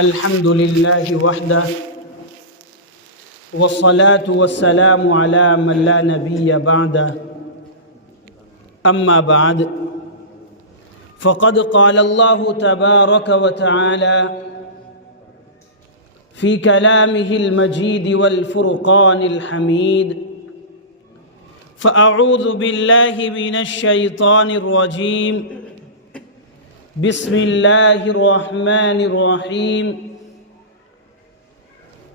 الحمد لله وحده والصلاة والسلام على من لا نبي بعده أما بعد فقد قال الله تبارك وتعالى في كلامه المجيد والفرقان الحميد فأعوذ بالله من الشيطان الرجيم بسم الله الرحمن الرحيم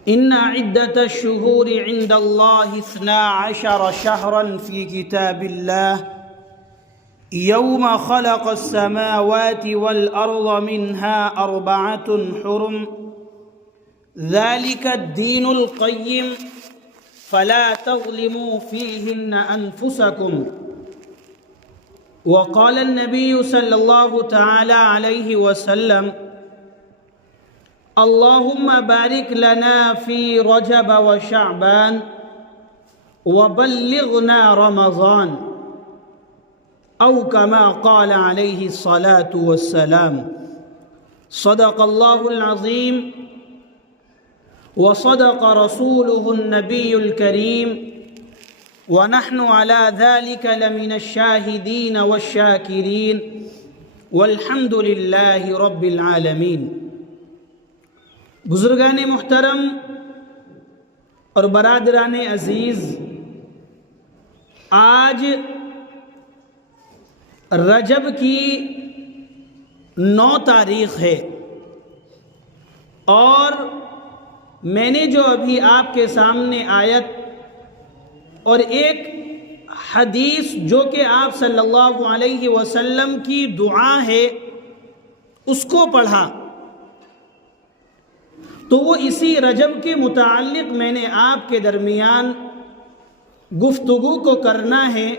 إن عدة الشهور عند الله 12 شهرا في كتاب الله يوم خلق السماوات والأرض منها 4 حرم ذلك الدين القيم فلا تظلموا فيهن أنفسكم وقال النبي صلى الله تعالى عليه وسلم اللهم بارك لنا في رجب وشعبان وبلغنا رمضان أو كما قال عليه الصلاة والسلام صدق الله العظيم وصدق رسوله النبي الكريم ونحن على ذلك لمن الشاهدين والشاكرين والحمد لله رب العالمين۔ بزرگان محترم اور برادران عزیز، آج رجب کی 9 تاریخ ہے اور میں نے جو ابھی آپ کے سامنے آیت اور ایک حدیث جو کہ آپ صلی اللہ علیہ وسلم کی دعا ہے اس کو پڑھا، تو وہ اسی رجب کے متعلق میں نے آپ کے درمیان گفتگو کو کرنا ہے۔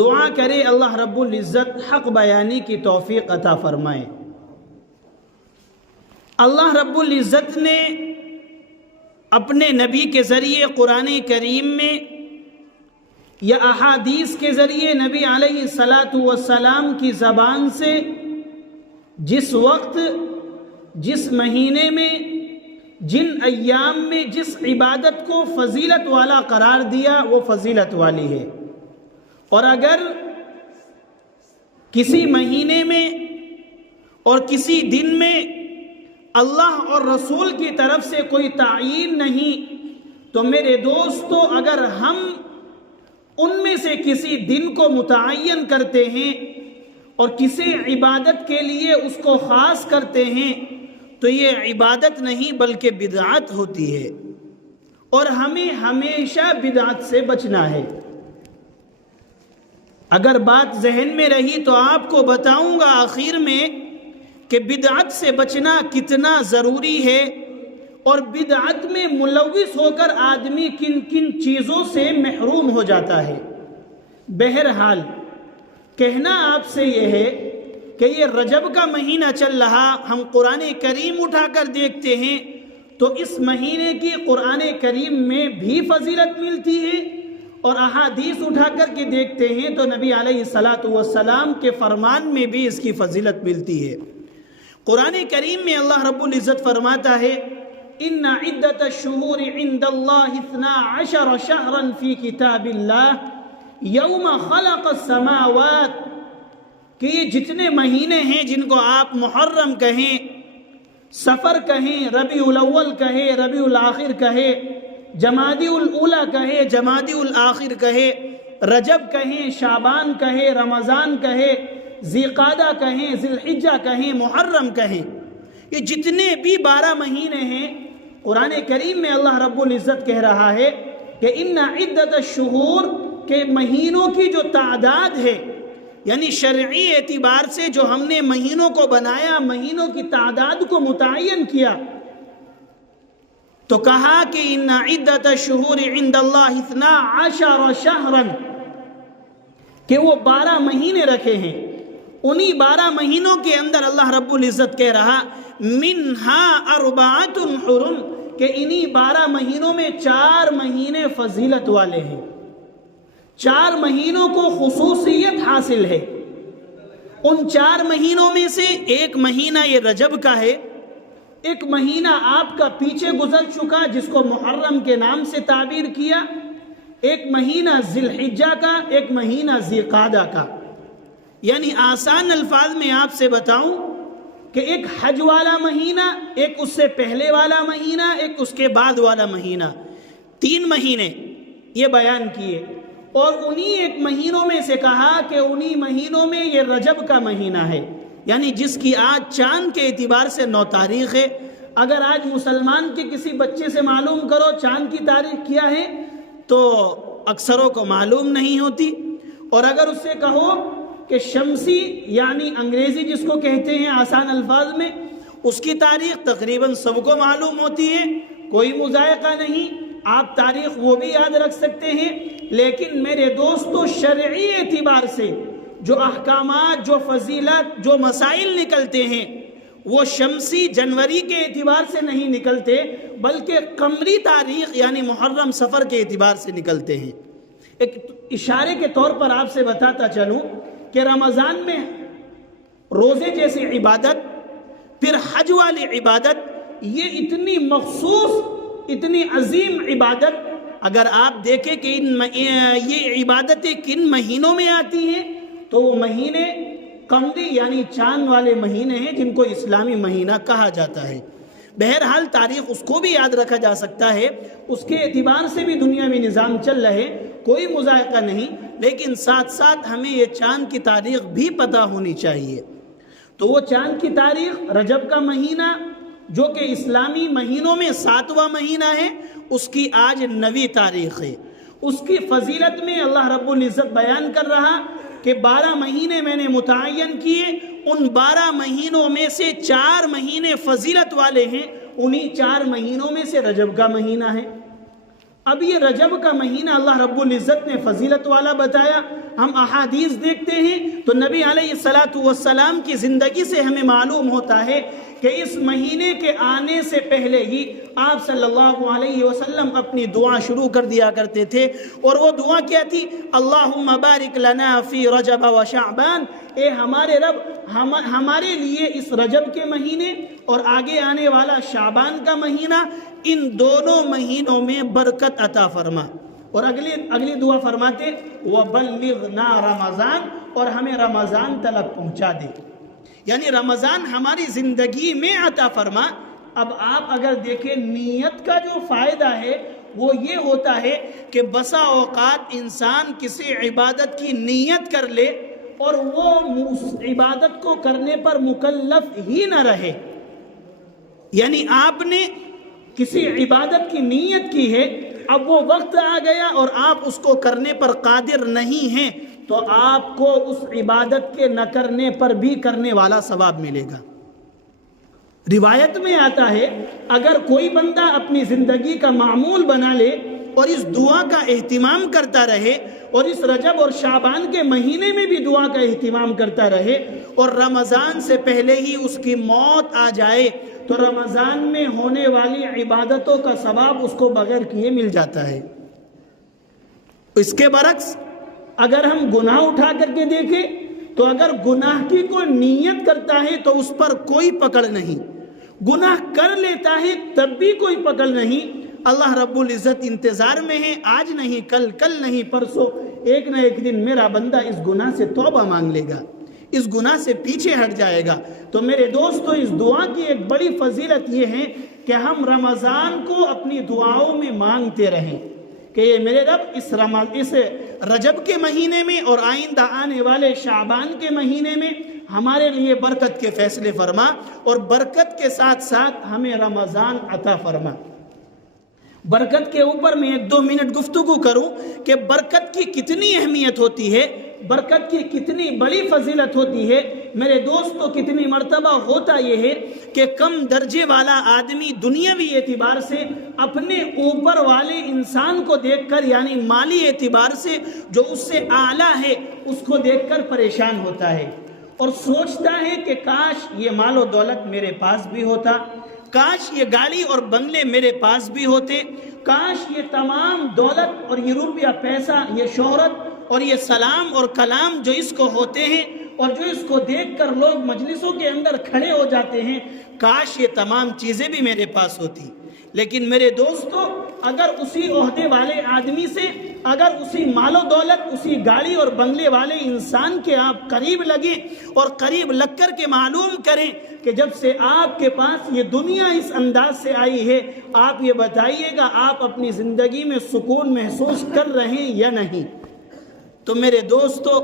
دعا کرے اللہ رب العزت حق بیانی کی توفیق عطا فرمائے۔ اللہ رب العزت نے اپنے نبی کے ذریعے قرآن کریم میں یا احادیث کے ذریعے نبی علیہ السلام کی زبان سے جس وقت، جس مہینے میں، جن ایام میں جس عبادت کو فضیلت والا قرار دیا وہ فضیلت والی ہے، اور اگر کسی مہینے میں اور کسی دن میں اللہ اور رسول کی طرف سے کوئی تعیین نہیں، تو میرے دوستو اگر ہم ان میں سے کسی دن کو متعین کرتے ہیں اور کسی عبادت کے لیے اس کو خاص کرتے ہیں تو یہ عبادت نہیں بلکہ بدعت ہوتی ہے، اور ہمیں ہمیشہ بدعت سے بچنا ہے۔ اگر بات ذہن میں رہی تو آپ کو بتاؤں گا آخر میں کہ بدعت سے بچنا کتنا ضروری ہے، اور بدعت میں ملوث ہو کر آدمی کن کن چیزوں سے محروم ہو جاتا ہے۔ بہرحال کہنا آپ سے یہ ہے کہ یہ رجب کا مہینہ چل رہا، ہم قرآن کریم اٹھا کر دیکھتے ہیں تو اس مہینے کی قرآن کریم میں بھی فضیلت ملتی ہے، اور احادیث اٹھا کر کے دیکھتے ہیں تو نبی علیہ السلام کے فرمان میں بھی اس کی فضیلت ملتی ہے۔ قرآن کریم میں اللہ رب العزت فرماتا ہے ان عدت الشہور عند اللہ 12 شہرا فی کتاب اللہ یوم خلق السماوات، کہ یہ جتنے مہینے ہیں جن کو آپ محرم کہیں، سفر کہیں، ربیع الاول کہیں، ربیع الاخر کہیں، جمادی الاولی کہیں، جمادی الاخر کہیں، رجب کہیں، شعبان کہیں، رمضان کہیں، ذیقعدہ کہیں، ذی الحجہ کہیں، محرم کہیں، یہ جتنے بھی 12 مہینے ہیں قرآن کریم میں اللہ رب العزت کہہ رہا ہے کہ ان عدت الشہور، کے مہینوں کی جو تعداد ہے، یعنی شرعی اعتبار سے جو ہم نے مہینوں کو بنایا، مہینوں کی تعداد کو متعین کیا، تو کہا کہ ان عدت الشہور عند اللہ 12 شہرا، کہ وہ 12 مہینے رکھے ہیں، انہی 12 مہینوں کے اندر اللہ رب العزت کہہ رہا منہا 4 حرم، کہ انہی 12 مہینوں میں 4 مہینے فضیلت والے ہیں، 4 مہینوں کو خصوصیت حاصل ہے۔ ان 4 مہینوں میں سے ایک مہینہ یہ رجب کا ہے، ایک مہینہ آپ کا پیچھے گزر چکا جس کو محرم کے نام سے تعبیر کیا، ایک مہینہ ذی الحجہ کا، ایک مہینہ ذی قعدہ کا. یعنی آسان الفاظ میں آپ سے بتاؤں کہ ایک حج والا مہینہ، ایک اس سے پہلے والا مہینہ، ایک اس کے بعد والا مہینہ، 3 مہینے یہ بیان کیے. اور انہی ایک مہینوں میں سے کہا کہ انہی مہینوں میں یہ رجب کا مہینہ ہے، یعنی جس کی آج چاند کے اعتبار سے 9 تاریخ ہے. اگر آج مسلمان کے کسی بچے سے معلوم کرو چاند کی تاریخ کیا ہے تو اکثروں کو معلوم نہیں ہوتی. اور اگر اس سے کہو کہ شمسی یعنی انگریزی جس کو کہتے ہیں آسان الفاظ میں، اس کی تاریخ تقریباً سب کو معلوم ہوتی ہے، کوئی مذائقہ نہیں، آپ تاریخ وہ بھی یاد رکھ سکتے ہیں. لیکن میرے دوستو شرعی اعتبار سے جو احکامات، جو فضیلت، جو مسائل نکلتے ہیں وہ شمسی جنوری کے اعتبار سے نہیں نکلتے بلکہ قمری تاریخ یعنی محرم صفر کے اعتبار سے نکلتے ہیں. ایک اشارے کے طور پر آپ سے بتاتا چلوں کہ رمضان میں روزے جیسی عبادت، پھر حج والی عبادت، یہ اتنی مخصوص، اتنی عظیم عبادت اگر آپ دیکھیں کہ یہ عبادتیں کن مہینوں میں آتی ہیں تو وہ مہینے قمری یعنی چاند والے مہینے ہیں جن کو اسلامی مہینہ کہا جاتا ہے. بہرحال تاریخ اس کو بھی یاد رکھا جا سکتا ہے، اس کے اعتبار سے بھی دنیاوی نظام چل رہے، کوئی مذائقہ نہیں، لیکن ساتھ ساتھ ہمیں یہ چاند کی تاریخ بھی پتہ ہونی چاہیے. تو وہ چاند کی تاریخ رجب کا مہینہ جو کہ اسلامی مہینوں میں 7واں مہینہ ہے، اس کی آج 9ویں تاریخ ہے. اس کی فضیلت میں اللہ رب العزت بیان کر رہا کہ 12 مہینے میں نے متعین کیے، ان 12 مہینوں میں سے 4 مہینے فضیلت والے ہیں، انہی 4 مہینوں میں سے رجب کا مہینہ ہے. اب یہ رجب کا مہینہ اللہ رب العزت نے فضیلت والا بتایا. ہم احادیث دیکھتے ہیں تو نبی علیہ السلام کی زندگی سے ہمیں معلوم ہوتا ہے کہ اس مہینے کے آنے سے پہلے ہی آپ صلی اللہ علیہ وسلم اپنی دعا شروع کر دیا کرتے تھے. اور وہ دعا کیا تھی؟ اللہم بارک لنا فی رجب و شعبان، اے ہمارے رب ہمارے لیے اس رجب کے مہینے اور آگے آنے والا شعبان کا مہینہ، ان دونوں مہینوں میں برکت عطا فرما. اور اگلی دعا فرماتے وَبَلِّغْنَا رمضان، اور ہمیں رمضان تلک پہنچا دے، یعنی رمضان ہماری زندگی میں عطا فرما. اب آپ اگر دیکھیں نیت کا جو فائدہ ہے وہ یہ ہوتا ہے کہ بسا اوقات انسان کسی عبادت کی نیت کر لے اور وہ عبادت کو کرنے پر مکلف ہی نہ رہے. یعنی آپ نے کسی عبادت کی نیت کی ہے، اب وہ وقت آ گیا اور آپ اس کو کرنے پر قادر نہیں ہیں تو آپ کو اس عبادت کے نہ کرنے پر بھی کرنے والا ثواب ملے گا. روایت میں آتا ہے اگر کوئی بندہ اپنی زندگی کا معمول بنا لے اور اس دعا کا اہتمام کرتا رہے اور اس رجب اور شعبان کے مہینے میں بھی دعا کا اہتمام کرتا رہے اور رمضان سے پہلے ہی اس کی موت آ جائے تو رمضان میں ہونے والی عبادتوں کا ثواب اس کو بغیر کیے مل جاتا ہے. اس کے برعکس اگر ہم گناہ اٹھا کر کے دیکھیں تو اگر گناہ کی کوئی نیت کرتا ہے تو اس پر کوئی پکڑ نہیں، گناہ کر لیتا ہے تب بھی کوئی پکڑ نہیں. اللہ رب العزت انتظار میں ہے، آج نہیں کل، کل نہیں پرسوں، ایک نہ ایک دن میرا بندہ اس گناہ سے توبہ مانگ لے گا، اس گناہ سے پیچھے ہٹ جائے گا. تو میرے دوستو اس دعا کی ایک بڑی فضیلت یہ ہے کہ ہم رمضان کو اپنی دعاؤں میں مانگتے رہیں کہ یہ میرے رب اس رجب کے مہینے میں اور آئندہ آنے والے شعبان کے مہینے میں ہمارے لیے برکت کے فیصلے فرما اور برکت کے ساتھ ساتھ ہمیں رمضان عطا فرما. برکت کے اوپر میں 1-2 منٹ گفتگو کروں کہ برکت کی کتنی اہمیت ہوتی ہے، برکت کی کتنی بڑی فضیلت ہوتی ہے. میرے دوستو کتنی مرتبہ ہوتا یہ ہے کہ کم درجے والا آدمی دنیاوی اعتبار سے اپنے اوپر والے انسان کو دیکھ کر یعنی مالی اعتبار سے جو اس سے اعلیٰ ہے اس کو دیکھ کر پریشان ہوتا ہے اور سوچتا ہے کہ کاش یہ مال و دولت میرے پاس بھی ہوتا، کاش یہ گاڑی اور بنگلے میرے پاس بھی ہوتے، کاش یہ تمام دولت اور یہ روپیہ پیسہ، یہ شہرت اور یہ سلام اور کلام جو اس کو ہوتے ہیں اور جو اس کو دیکھ کر لوگ مجلسوں کے اندر کھڑے ہو جاتے ہیں، کاش یہ تمام چیزیں بھی میرے پاس ہوتی۔ لیکن میرے دوستو، اگر اسی عہدے والے آدمی سے، اگر اسی مال و دولت، اسی گاڑی اور بنگلے والے انسان کے آپ قریب لگیں اور قریب لگ کر کے معلوم کریں کہ جب سے آپ کے پاس یہ دنیا اس انداز سے آئی ہے، آپ یہ بتائیے گا آپ اپنی زندگی میں سکون محسوس کر رہے ہیں یا نہیں؟ تو میرے دوستو،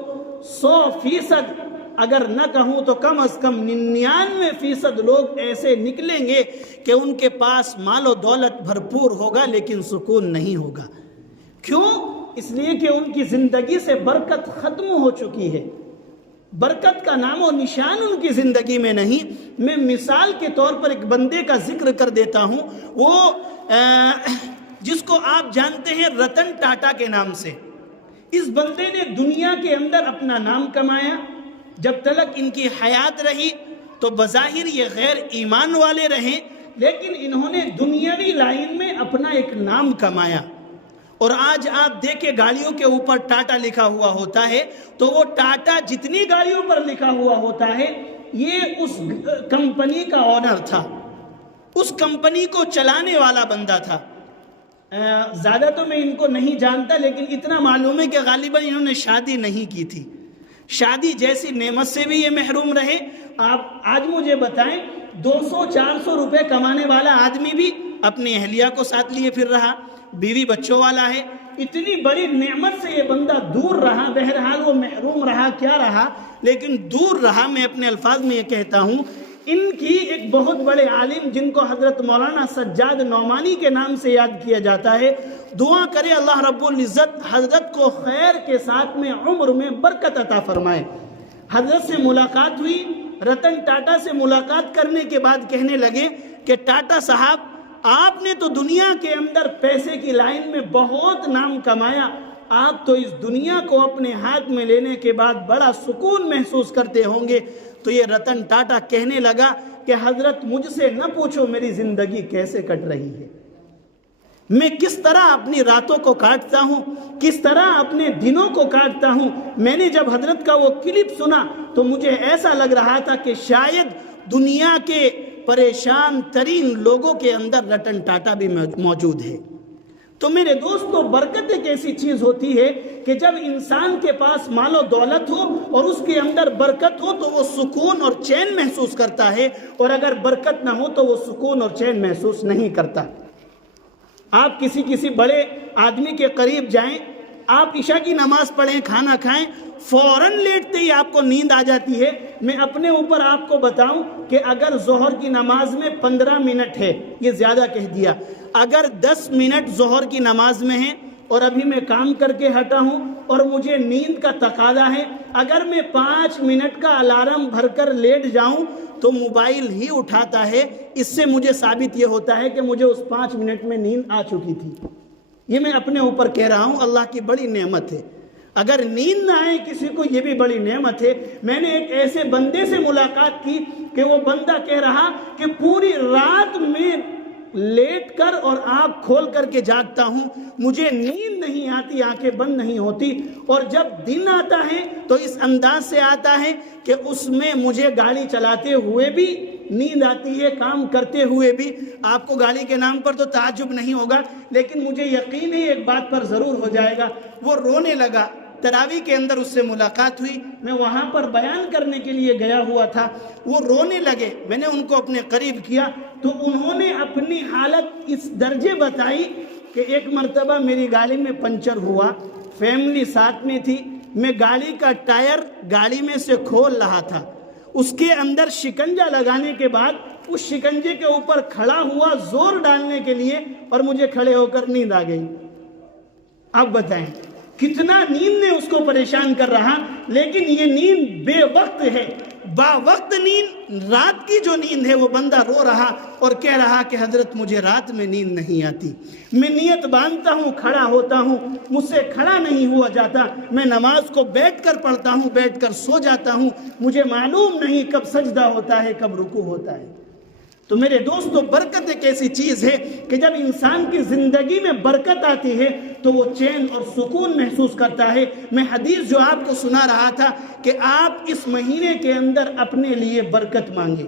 100% اگر نہ کہوں تو کم از کم 99% لوگ ایسے نکلیں گے کہ ان کے پاس مال و دولت بھرپور ہوگا لیکن سکون نہیں ہوگا۔ کیوں؟ اس لیے کہ ان کی زندگی سے برکت ختم ہو چکی ہے، برکت کا نام و نشان ان کی زندگی میں نہیں۔ میں مثال کے طور پر ایک بندے کا ذکر کر دیتا ہوں، وہ جس کو آپ جانتے ہیں رتن ٹاٹا کے نام سے۔ اس بندے نے دنیا کے اندر اپنا نام کمایا، جب تک ان کی حیات رہی تو بظاہر یہ غیر ایمان والے رہے، لیکن انہوں نے دنیاوی لائن میں اپنا ایک نام کمایا۔ اور آج آپ دیکھیں گاڑیوں کے اوپر ٹاٹا لکھا ہوا ہوتا ہے، تو وہ ٹاٹا جتنی گاڑیوں پر لکھا ہوا ہوتا ہے یہ اس کمپنی کا آنر تھا، اس کمپنی کو چلانے والا بندہ تھا۔ زیادہ تو میں ان کو نہیں جانتا، لیکن اتنا معلوم ہے کہ غالباً انہوں نے شادی نہیں کی تھی۔ شادی جیسی نعمت سے بھی یہ محروم رہے۔ آپ آج مجھے بتائیں، 200-400 روپے کمانے والا آدمی بھی اپنی اہلیہ کو ساتھ لیے پھر رہا، بیوی بچوں والا ہے، اتنی بڑی نعمت سے یہ بندہ دور رہا۔ بہرحال وہ محروم رہا کیا رہا، لیکن دور رہا۔ میں اپنے الفاظ میں یہ کہتا ہوں، ان کی ایک بہت بڑے عالم جن کو حضرت مولانا سجاد نعمانی کے نام سے یاد کیا جاتا ہے، دعا کرے اللہ رب العزت حضرت کو خیر کے ساتھ میں عمر میں برکت عطا فرمائے۔ حضرت سے ملاقات ہوئی، رتن ٹاٹا سے ملاقات کرنے کے بعد کہنے لگے کہ ٹاٹا صاحب، آپ نے تو دنیا کے اندر پیسے کی لائن میں بہت نام کمایا، آپ تو اس دنیا کو اپنے ہاتھ میں لینے کے بعد بڑا سکون محسوس کرتے ہوں گے۔ تو یہ رتن ٹاٹا کہنے لگا کہ حضرت مجھ سے نہ پوچھو میری زندگی کیسے کٹ رہی ہے، میں کس طرح اپنی راتوں کو کاٹتا ہوں، کس طرح اپنے دنوں کو کاٹتا ہوں۔ میں نے جب حضرت کا وہ کلپ سنا تو مجھے ایسا لگ رہا تھا کہ شاید دنیا کے پریشان ترین لوگوں کے اندر رتن ٹاٹا بھی موجود ہے۔ تو میرے دوستو، برکت ایک ایسی چیز ہوتی ہے کہ جب انسان کے پاس مال و دولت ہو اور اس کے اندر برکت ہو تو وہ سکون اور چین محسوس کرتا ہے، اور اگر برکت نہ ہو تو وہ سکون اور چین محسوس نہیں کرتا۔ آپ کسی بڑے آدمی کے قریب جائیں، آپ عشاء کی نماز پڑھیں، کھانا کھائیں، فوراً لیٹتے ہی آپ کو نیند آ جاتی ہے۔ میں اپنے اوپر آپ کو بتاؤں کہ اگر ظہر کی نماز میں 15 منٹ ہے، یہ زیادہ کہہ دیا، اگر 10 منٹ ظہر کی نماز میں ہیں اور ابھی میں کام کر کے ہٹا ہوں اور مجھے نیند کا تقاضا ہے، اگر میں 5 منٹ کا الارم بھر کر لیٹ جاؤں تو موبائل ہی اٹھاتا ہے۔ اس سے مجھے ثابت یہ ہوتا ہے کہ مجھے اس 5 منٹ میں نیند آ چکی تھی۔ یہ میں اپنے اوپر کہہ رہا ہوں، اللہ کی بڑی نعمت ہے۔ اگر نیند نہ آئے کسی کو، یہ بھی بڑی نعمت ہے۔ میں نے ایک ایسے بندے سے ملاقات کی کہ وہ بندہ کہہ رہا کہ پوری رات میں لیٹ کر اور آنکھ کھول کر کے جاگتا ہوں، مجھے نیند نہیں آتی، آنکھیں بند نہیں ہوتی، اور جب دن آتا ہے تو اس انداز سے آتا ہے کہ اس میں مجھے گاڑی چلاتے ہوئے بھی نیند آتی ہے، کام کرتے ہوئے بھی۔ آپ کو گاڑی کے نام پر تو تعجب نہیں ہوگا، لیکن مجھے یقین ہے ایک بات پر ضرور ہو جائے گا، وہ رونے لگا۔ تراویح کے اندر اس سے ملاقات ہوئی، میں وہاں پر بیان کرنے کے لیے گیا ہوا تھا، وہ رونے لگے۔ میں نے ان کو اپنے قریب کیا تو انہوں نے اپنی حالت اس درجے بتائی کہ ایک مرتبہ میری گاڑی میں پنچر ہوا، فیملی ساتھ میں تھی، میں گاڑی کا ٹائر گاڑی میں سے کھول رہا تھا، اس کے اندر شکنجا لگانے کے بعد اس شکنجے کے اوپر کھڑا ہوا زور ڈالنے کے لیے، اور مجھے کھڑے ہو کر نیند آ گئی۔ اب بتائیں کتنا نیند نے اس کو پریشان کر رہا، لیکن یہ نیند بے وقت ہے۔ با وقت نیند، رات کی جو نیند ہے، وہ بندہ رو رہا اور کہہ رہا کہ حضرت مجھے رات میں نیند نہیں آتی، میں نیت باندھتا ہوں، کھڑا ہوتا ہوں، مجھ سے کھڑا نہیں ہوا جاتا، میں نماز کو بیٹھ کر پڑھتا ہوں، بیٹھ کر سو جاتا ہوں، مجھے معلوم نہیں کب سجدہ ہوتا ہے کب رکوع ہوتا ہے۔ تو میرے دوستو برکت ایک ایسی چیز ہے کہ جب انسان کی زندگی میں برکت آتی ہے تو وہ چین اور سکون محسوس کرتا ہے۔ میں حدیث جو آپ کو سنا رہا تھا کہ آپ اس مہینے کے اندر اپنے لیے برکت مانگیں۔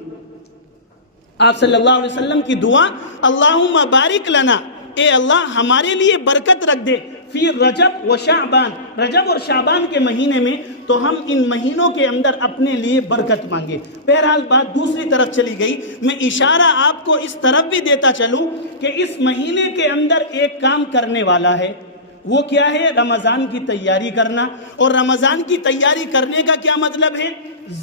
آپ صلی اللہ علیہ وسلم کی دعا اللہم بارک لنا، اے اللہ ہمارے لیے برکت رکھ دے فی رجب و شعبان، رجب اور شعبان کے مہینے میں، تو ہم ان مہینوں کے اندر اپنے لیے برکت مانگے۔ بہرحال بات دوسری طرف چلی گئی، میں اشارہ آپ کو اس طرف بھی دیتا چلوں کہ اس مہینے کے اندر ایک کام کرنے والا ہے، وہ کیا ہے؟ رمضان کی تیاری کرنا۔ اور رمضان کی تیاری کرنے کا کیا مطلب ہے؟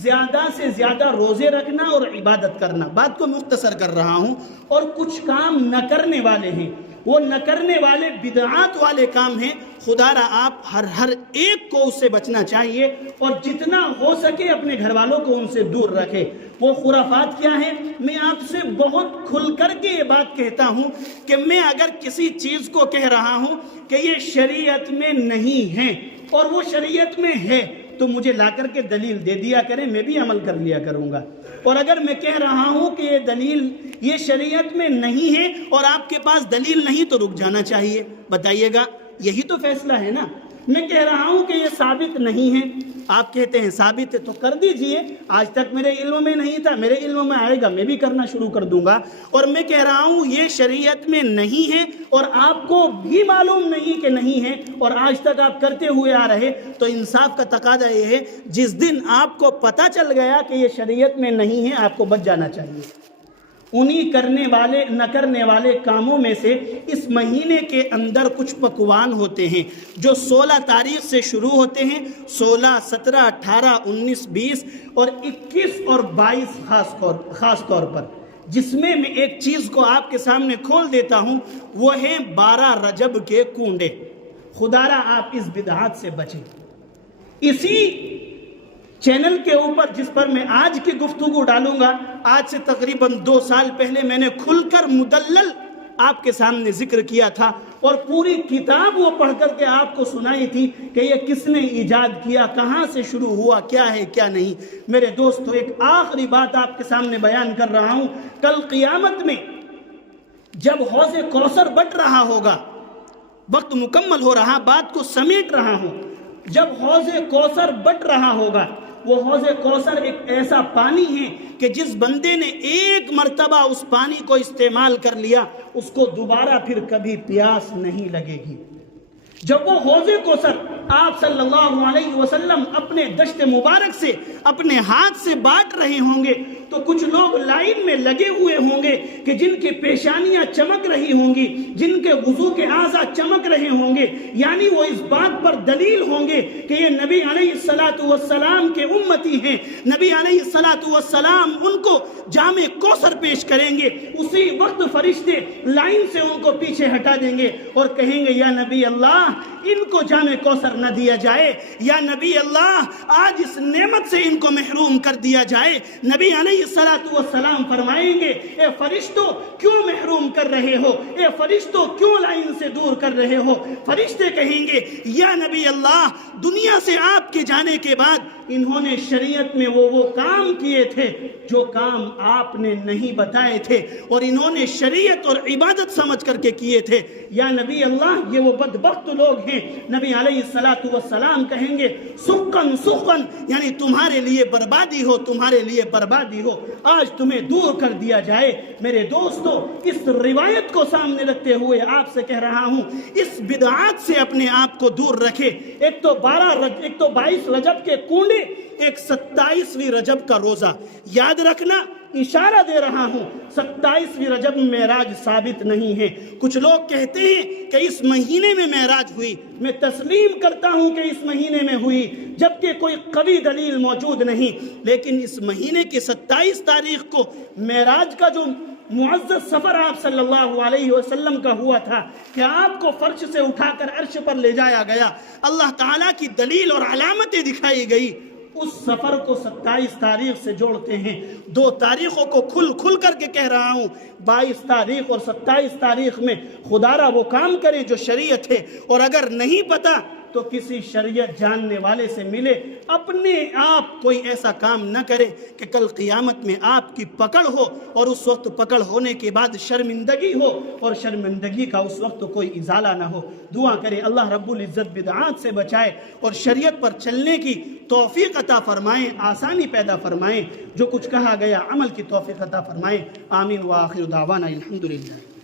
زیادہ سے زیادہ روزے رکھنا اور عبادت کرنا۔ بات کو مختصر کر رہا ہوں۔ اور کچھ کام نہ کرنے والے ہیں، وہ نہ کرنے والے بدعات والے کام ہیں، خدا را آپ ہر ایک کو اس سے بچنا چاہیے اور جتنا ہو سکے اپنے گھر والوں کو ان سے دور رکھے۔ وہ خرافات کیا ہیں؟ میں آپ سے بہت کھل کر کے یہ بات کہتا ہوں کہ میں اگر کسی چیز کو کہہ رہا ہوں کہ یہ شریعت میں نہیں ہے اور وہ شریعت میں ہے تو مجھے لا کر کے دلیل دے دیا کریں، میں بھی عمل کر لیا کروں گا۔ اور اگر میں کہہ رہا ہوں کہ یہ دلیل یہ شریعت میں نہیں ہے اور آپ کے پاس دلیل نہیں تو رک جانا چاہیے، بتائیے گا، یہی تو فیصلہ ہے نا۔ میں کہہ رہا ہوں کہ یہ ثابت نہیں ہے، آپ کہتے ہیں ثابت ہے تو کر دیجئے، آج تک میرے علم میں نہیں تھا، میرے علم میں آئے گا میں بھی کرنا شروع کر دوں گا۔ اور میں کہہ رہا ہوں یہ شریعت میں نہیں ہے اور آپ کو بھی معلوم نہیں کہ نہیں ہے اور آج تک آپ کرتے ہوئے آ رہے، تو انصاف کا تقاضا یہ ہے جس دن آپ کو پتہ چل گیا کہ یہ شریعت میں نہیں ہے آپ کو بچ جانا چاہیے۔ انہی کرنے والے نہ کرنے والے کاموں میں سے اس مہینے کے اندر کچھ پکوان ہوتے ہیں جو 16 تاریخ سے شروع ہوتے ہیں، 16، 17، 18، 19، 20 اور 21 اور 22 خاص طور پر، جس میں ایک چیز کو آپ کے سامنے کھول دیتا ہوں، وہ ہیں 12 رجب کے کنڈے۔ خدا را آپ اس بدعات سے بچیں۔ اسی چینل کے اوپر جس پر میں آج کی گفتگو ڈالوں گا، آج سے تقریباً 2 سال پہلے میں نے کھل کر مدلل آپ کے سامنے ذکر کیا تھا اور پوری کتاب وہ پڑھ کر کے آپ کو سنائی تھی کہ یہ کس نے ایجاد کیا، کہاں سے شروع ہوا، کیا ہے کیا نہیں۔ میرے دوستو ایک آخری بات آپ کے سامنے بیان کر رہا ہوں، کل قیامت میں جب حوض کوثر بٹ رہا ہوگا، وقت مکمل ہو رہا، بات کو سمیٹ رہا ہوں، جب حوض کوثر بٹ رہا ہوگا، وہ حوض کوثر ایک ایسا پانی ہے کہ جس بندے نے ایک مرتبہ اس پانی کو استعمال کر لیا اس کو دوبارہ پھر کبھی پیاس نہیں لگے گی۔ جب وہ حوض کوثر آپ صلی اللہ علیہ وسلم اپنے دشت مبارک سے اپنے ہاتھ سے بانٹ رہے ہوں گے تو کچھ لوگ لائن میں لگے ہوئے ہوں گے کہ جن کی پیشانیاں چمک رہی ہوں گی، جن کے وضو کے اعضاء چمک رہے ہوں گے، یعنی وہ اس بات پر دلیل ہوں گے کہ یہ نبی علیہ السلام کے امتی ہیں، نبی علیہ السلام ان کو جام کوثر پیش کریں گے۔ اسی وقت فرشتے لائن سے ان کو پیچھے ہٹا دیں گے اور کہیں گے یا نبی اللہ ان کو جام کوثر نہ دیا جائے، یا نبی اللہ آج اس نعمت سے ان کو محروم کر دیا جائے۔ نبی علیہ السلام فرمائیں گے اے فرشتوں کیوں محروم کر رہے ہو، اے فرشتوں کیوں لائن سے دور کر رہے ہو؟ فرشتے کہیں گے یا نبی اللہ دنیا سے آپ کے جانے کے بعد انہوں نے شریعت میں وہ کام کیے تھے جو کام آپ نے نہیں بتائے تھے اور انہوں نے شریعت اور عبادت سمجھ کر کے کیے تھے، یا نبی اللہ یہ وہ بدبخت لوگ ہیں۔ نبی علیہ السلام کہیں گے سقن سقن، یعنی تمہارے لیے بربادی ہو، تمہارے لیے بربادی ہو، آج تمہیں دور کر دیا جائے۔ میرے دوستو اس روایت کو سامنے رکھتے ہوئے آپ سے کہہ رہا ہوں اس بدعات سے اپنے آپ کو دور رکھے۔ ایک تو 22 رجب کے کنڈے، ایک 27ویں رجب کا روزہ، یاد رکھنا اشارہ دے رہا ہوں 27ویں رجب میں معراج ثابت نہیں ہے۔ کچھ لوگ کہتے ہیں کہ اس مہینے میں معراج ہوئی، میں تسلیم کرتا ہوں کہ اس مہینے میں ہوئی جبکہ کوئی قوی دلیل موجود نہیں، لیکن اس مہینے کی 27 تاریخ کو معراج کا جو معزز سفر آپ صلی اللہ علیہ وسلم کا ہوا تھا کہ آپ کو فرش سے اٹھا کر عرش پر لے جایا گیا، اللہ تعالیٰ کی دلیل اور علامتیں دکھائی گئی، اس سفر کو 27 تاریخ سے جوڑتے ہیں۔ 2 تاریخوں کو کھل کر کے کہہ رہا ہوں، 22 تاریخ اور 27 تاریخ میں خدا را وہ کام کریں جو شریعت ہے، اور اگر نہیں پتا تو کسی شریعت جاننے والے سے ملے. اپنے آپ کوئی ایسا کام نہ کرے کہ کل قیامت میں آپ کی پکڑ ہو اور اس وقت پکڑ ہونے کے بعد شرمندگی ہو اور شرمندگی کا اس وقت کوئی ازالہ نہ ہو. دعا کرے اللہ رب العزت بدعات سے بچائے اور شریعت پر چلنے کی توفیق عطا فرمائیں, آسانی پیدا فرمائیں, جو کچھ کہا گیا عمل کی توفیق عطا فرمائیں. آمین. وآخر دعوانا الحمدللہ.